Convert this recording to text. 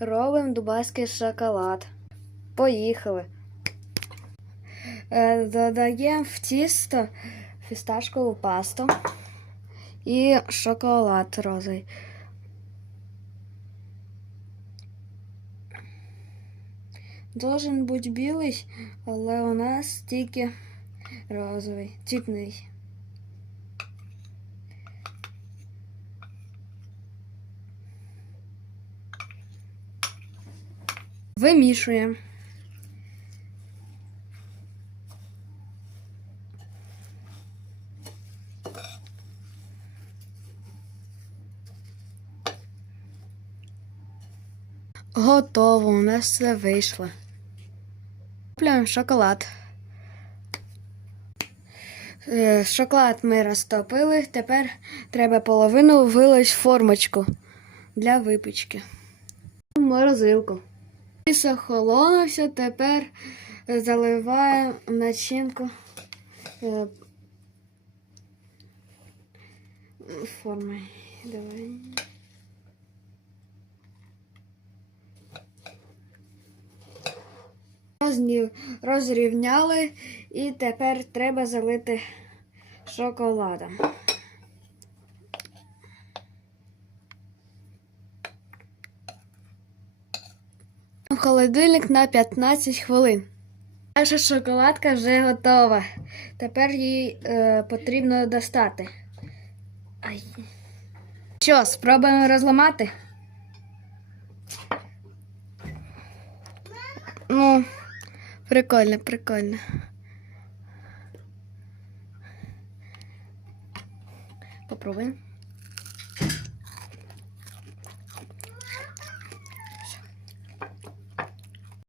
робимо дубайський шоколад. Поїхали. Е, Додаємо в тісто фісташкову пасту і шоколад розовий. Должен бути білий, але у нас тільки розовий, цвітний. Вимішуємо. Готово, у нас все вийшло. Купляємо шоколад. Е, Шоколад ми розтопили, тепер треба половину вилити в формочку для випічки. Морозилку. Тіс охолонувся, тепер заливаємо начинку е, формою. Давай. Розрівняли і тепер треба залити шоколадом. Холодильник на 15 хвилин. Наша шоколадка вже готова. Тепер її е, потрібно достати. Ай. Що, спробуємо розламати? Ну, прикольно, прикольно. Попробуємо.